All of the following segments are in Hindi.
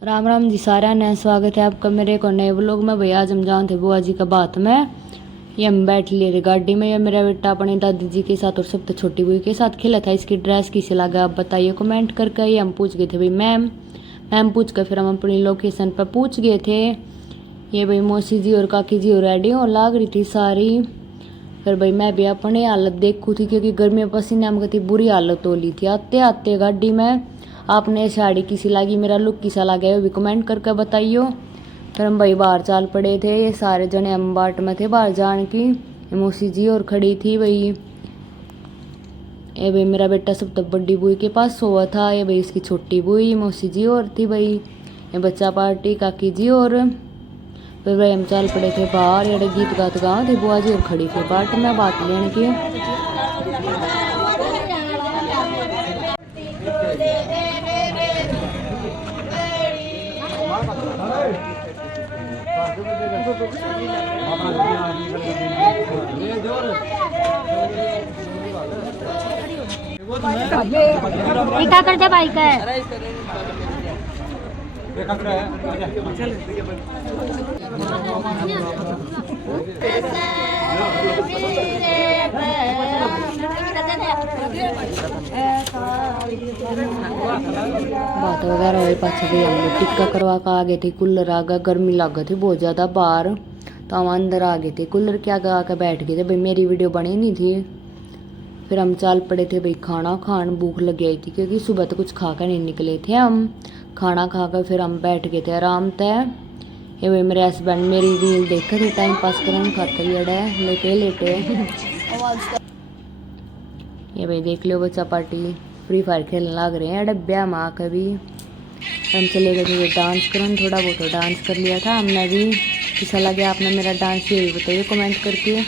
राम राम जी सारा ने स्वागत है आपका मेरे को नए व्लॉग में। भैया आज हम जान थे बुआ जी का बात में। ये हम बैठ लिए थे गाड़ी में। ये मेरा बेटा अपनी दादी जी के साथ और सबसे छोटी बुई के साथ खेला था। इसकी ड्रेस किसी लगा आप बताइए कमेंट करके। ये हम पूछ गए थे भाई मैम पूछ कर फिर हम अपनी लोकेशन पर पूछ गए थे। ये भाई मौसी जी और काकी जी और रेडी हो लाग रही थी सारी। फिर भाई मैं भी अपनी हालत देखू थी क्योंकि गर्मी में पसीने में थी बुरी हालत हो ली थी आते आते गाड़ी में। आपने साड़ी किसी लगी मेरा लुक किसा लगा वो भी कमेंट करके बताइयो। फिर हम भाई बाहर चाल पड़े थे। ये सारे जने हम बाट में थे बाहर जान की। मौसी जी और खड़ी थी भाई। ये भाई मेरा बेटा सब तक बड़ी बुई के पास सोया था। ये भाई इसकी छोटी बुई मौसी जी और थी भाई। ये बच्चा पार्टी काकी जी और फिर भाई हम चल पड़े थे बाहर। ये गीत गात गाँव थे बुआ जी और खड़ी थे बाट में बात लेने की। क्या करते भाई का है? बात वगैरह हुई पाछे भी हम लोग टिक्का करवा कर आ गए थे। कूलर आ गया गर्मी लग थी बहुत ज़्यादा बाहर तो हम अंदर आ गए थे। कूलर के आगे आकर बैठ गए थे भाई। मेरी वीडियो बनी नहीं थी। फिर हम चल पड़े थे भाई खाना खान। भूख लग गई थी क्योंकि सुबह तो कुछ खा कर नहीं निकले थे हम। खाना खा कर फिर हम बैठ गए थे आराम तय। ये भाई मेरे हस्बैंड मेरी रील देख थे टाइम पास करने खातर अड़े लेटे लेटे। ये भाई देख लो बच्चा पार्टी फ्री फायर खेलने लग रहे हैं डब्या माँ का भी। हम चले गए थे डांस करने थोड़ा बहुत डांस कर लिया था हमने भी। कैसा लगा आपने मेरा डांस ये भी बताइए कमेंट करके।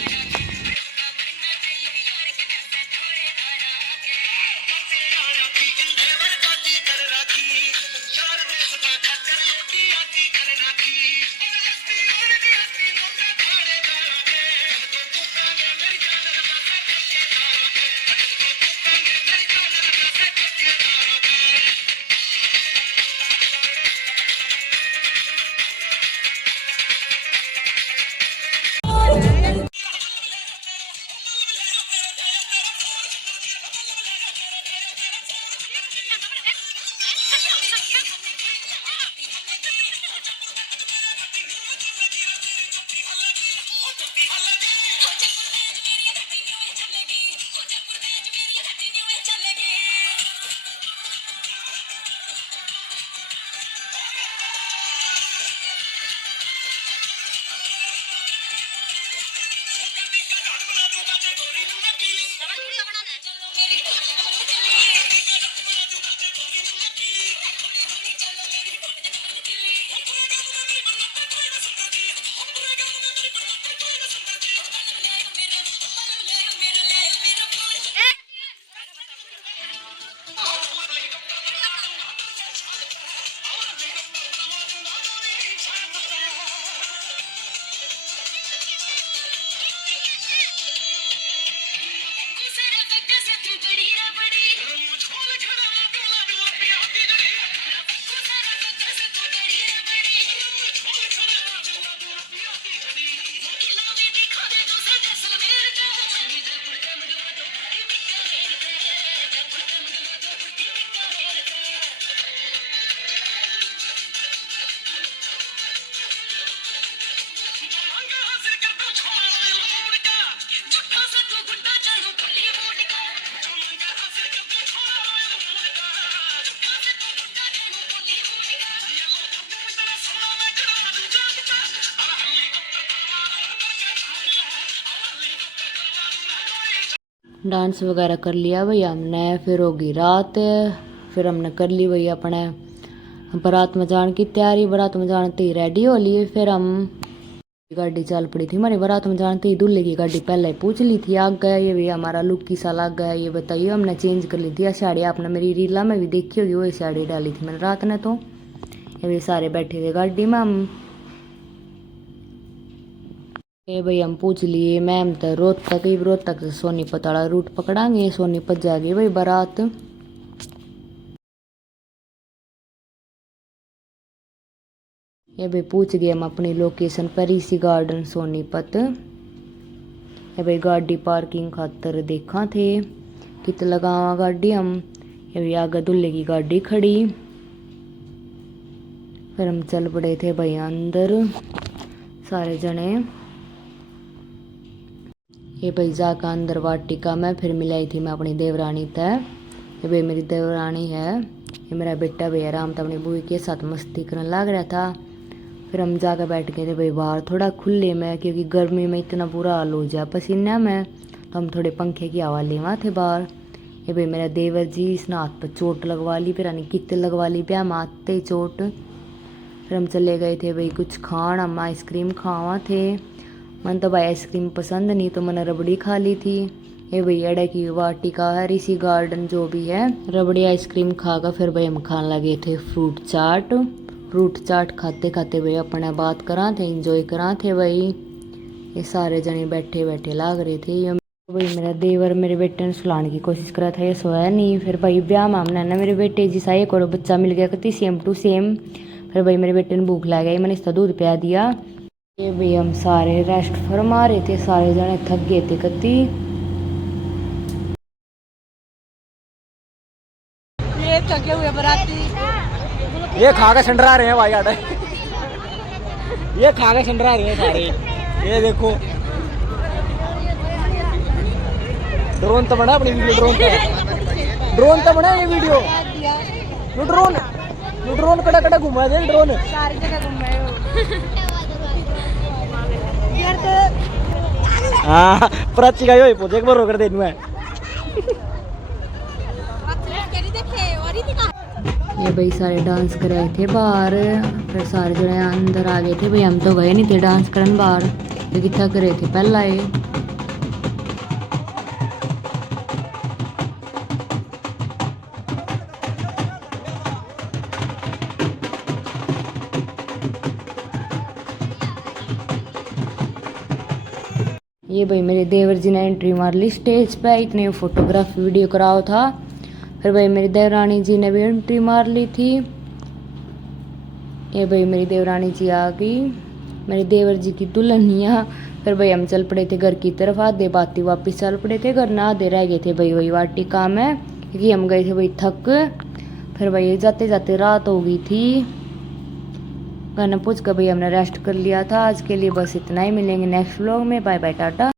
डांस वगैरह कर लिया भैया हमने। फिर होगी रात। फिर हमने कर ली भैया अपने बारात में जाने की तैयारी। बारात में जानते ही रेडी हो लिए। फिर हम गाड़ी चल पड़ी थी हमारी बारात में जानते ही। दूल्हे की गाड़ी पहले ही पूछ ली थी आ गया ये भैया हमारा लुक किसा लग गया ये बताइए। हमने चेंज कर ली थी साड़ी। आपने मेरी रीला में भी देखी होगी वही साड़ी डाली थी मैंने रात ने। तो ये भी सारे बैठे थे गाड़ी में हम। भाई हम पूछ लिए मैम तो रोहतक से सोनीपत वाला रूट पकड़ांगे। सोनीपत जाएगी भाई बारात। ये भाई पूछ गए हम अपनी लोकेशन पर इसी गार्डन सोनीपत। ये भाई गाड़ी पार्किंग खातर देखा थे कित लगावा गाड़ी हम। ये भाई आगे दूल्हे की गाड़ी खड़ी। फिर हम चल पड़े थे भाई अंदर सारे जने। ये भाई जाकर अंदर वाटिका में फिर मिलाई थी मैं अपनी देवरानी तय। ये भाई मेरी देवरानी है। ये मेरा बेटा भाई आराम था अपनी बुई के साथ मस्ती करने लग रहा था। फिर हम जाकर बैठ गए थे भाई बाहर थोड़ा खुले में, क्योंकि गर्मी में इतना बुरा हाल हो जाए पसीना में, तो हम थोड़े पंखे की हवा लेवा थे बाहर। ये भाई मेरा देवर जी इसने हाथ पर चोट लगवा ली, फिर यानी कितने लगवा ली प्या मारते ही चोट। फिर हम चले गए थे भाई कुछ खान, हम आइसक्रीम खावा थे। मन तो भाई आइसक्रीम पसंद नहीं तो मैंने रबड़ी खा ली थी। ये भाई अड़े की वाटिका है ऋषि गार्डन जो भी है। रबड़ी आइसक्रीम खाकर फिर भाई हम खाने लगे थे फ्रूट चाट। फ्रूट चाट खाते खाते भाई अपने बात करा थे, इंजॉय करा थे भाई। ये सारे जने बैठे बैठे लाग रहे थे। ये भाई मेरा देवर मेरे बेटे ने सुलाने की कोशिश करा था, ये सोया नहीं। फिर भाई ब्याह में हमने ना मेरे बेटे जिसा एक और बच्चा मिल गया कती सेम टू सेम। फिर भाई मेरे बेटे ने भूख लग गई, मैंने इसका दूध पिया दिया। ये भाई हम सारे रेस्ट फरमा रहे थे, सारे जने थक गए थे कती। ये थके हुए बराती ये खा के संडरा रहे हैं भाई आटे। ये खा के संडरा रहे हैं सारे। ये देखो ड्रोन तो बना अपनी वीडियो। ड्रोन तो बना ये वीडियो। ड्रोन कड़ा कड़ा घुमा दे ड्रोन सारी जगह घूमे हो। हाँ प्राची का यो पोजे एक बार कर दे मैं। ये भाई सारे डांस कर रहे थे बाहर। फिर सारे जने अंदर आ गए थे भाई, हम तो गए नहीं थे डांस करने बाहर क्योंकि थक रहे थे पहला ये भाई मेरे देवर जी ने एंट्री मार ली स्टेज पे, इतने फोटोग्राफी वीडियो कराओ था। फिर भाई मेरी देवरानी जी ने भी एंट्री मार ली थी। ये भाई मेरी देवरानी जी आ गई, मेरे देवर जी की दुल्हनिया। फिर भाई हम चल पड़े थे घर की तरफ, आधे बाती वापिस चल पड़े थे घर ना, आधे रह गए थे भाई वही वाटिका में क्योंकि हम गए थे भाई थक। फिर भाई जाते जाते रात हो गई थी। घर पूछ कर भाई हमने रेस्ट कर लिया था। आज के लिए बस इतना ही, मिलेंगे नेक्स्ट व्लॉग में। Bye bye Tata.